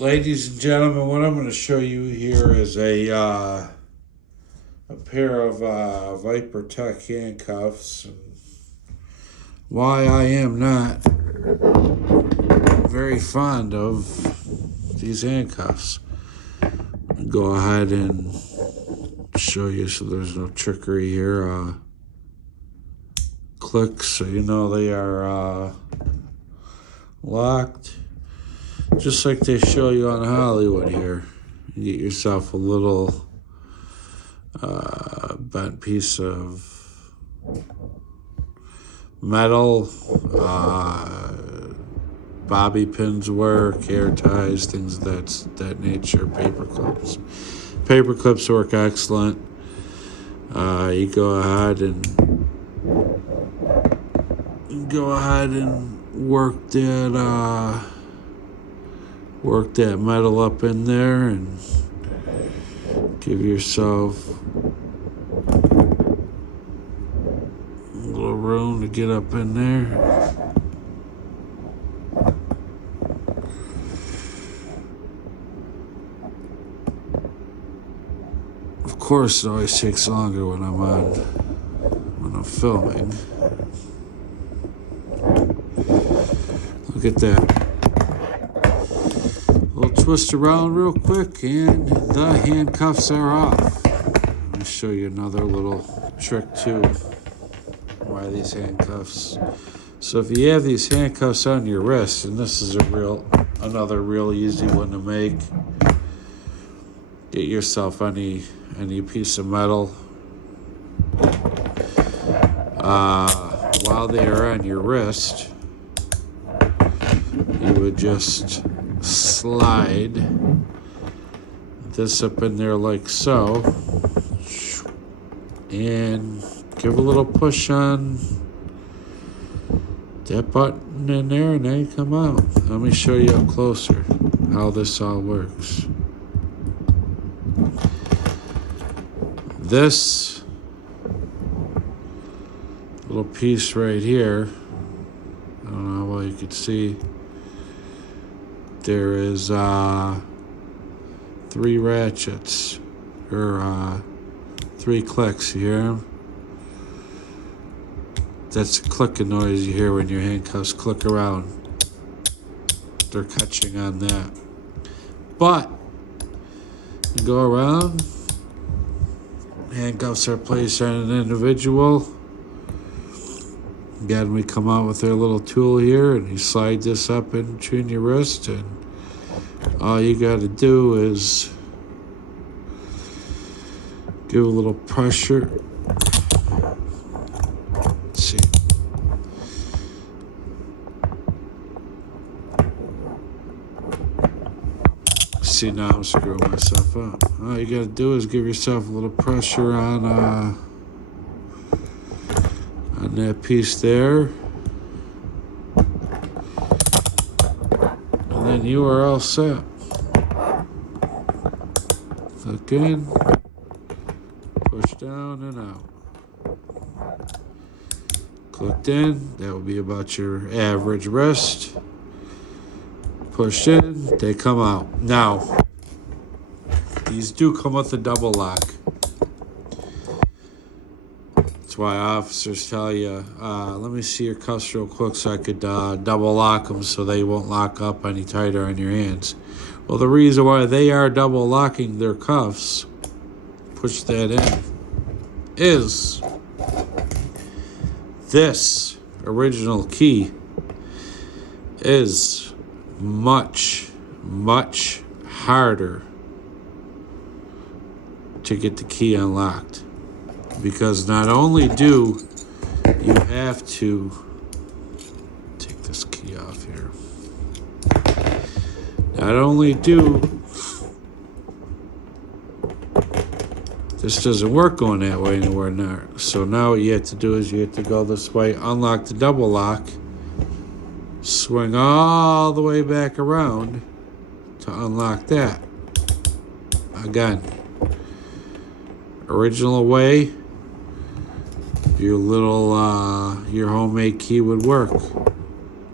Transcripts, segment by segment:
Ladies and gentlemen, what I'm going to show you here is a pair of Viper Tech handcuffs. And why I am not very fond of these handcuffs. Go ahead and show you so there's no trickery here. Click so you know they are locked. Just like they show you on Hollywood here. You get yourself a little bent piece of metal, bobby pins work, hair ties, things of that nature, paper clips. Paper clips work excellent. You go ahead and work that metal up in there and give yourself a little room to get up in there. Of course, it always takes longer when I'm filming. Look at that. We'll twist around real quick and the handcuffs are off. Let me show you another little trick too. Why these handcuffs. So if you have these handcuffs on your wrist, and this is another real easy one to make, get yourself any piece of metal. While they are on your wrist, you would just slide this up in there like so, and give a little push on that button in there, and they come out. Let me show you up closer how this all works. This little piece right here, I don't know how well you can see, there is 3 ratchets, or 3 clicks, you hear them? That's the clicking noise you hear when your handcuffs click around. They're catching on that. But, you go around, handcuffs are placed on an individual. Again, we come out with our little tool here, and you slide this up in between your wrist, and all you got to do is give a little pressure. Let's see. See, now I'm screwing myself up. All you got to do is give yourself a little pressure on that piece there, and then you are all set. Click in, push down and out. Clicked in, that will be about your average wrist. Push in, they come out. Now, these do come with a double lock. That's why officers tell you, let me see your cuffs real quick so I could double lock them so they won't lock up any tighter on your hands. Well, the reason why they are double locking their cuffs, push that in, is this original key is much, much harder to get the key unlocked. Because not only do you have to take this key off here, not only do this doesn't work going that way anywhere now. So now what you have to do is you have to go this way, unlock the double lock, swing all the way back around to unlock that. Again, original way, your homemade key would work.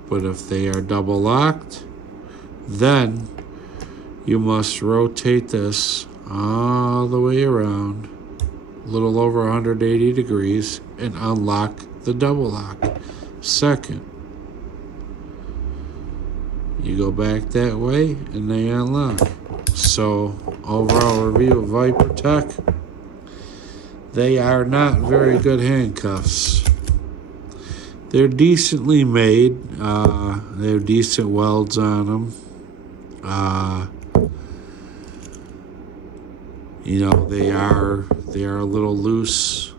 But if they are double locked, then you must rotate this all the way around, a little over 180 degrees, and unlock the double lock. Second, you go back that way and they unlock. So, overall review of Viper Tech, they are not very good handcuffs. They're decently made. They have decent welds on them. You know, they are a little loose.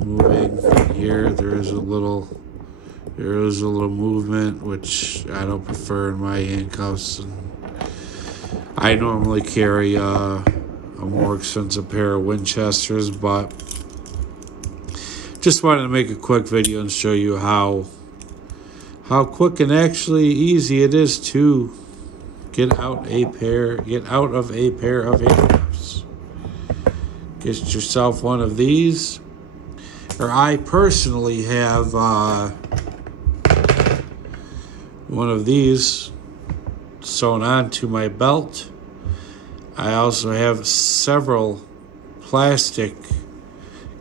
Moving here, there is a little movement, which I don't prefer in my handcuffs. And I normally carry a more expensive pair of Winchesters, but just wanted to make a quick video and show you how quick and actually easy it is to get out of a pair of handcuffs. Get yourself one of these, or I personally have one of these sewn onto my belt. I also have several plastic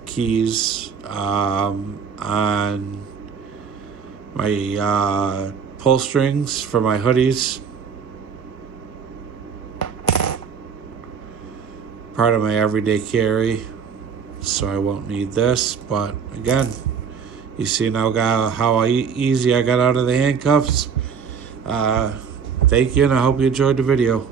keys on my pull strings for my hoodies. Part of my everyday carry, so I won't need this. But again, you see now how easy I got out of the handcuffs. Thank you, and I hope you enjoyed the video.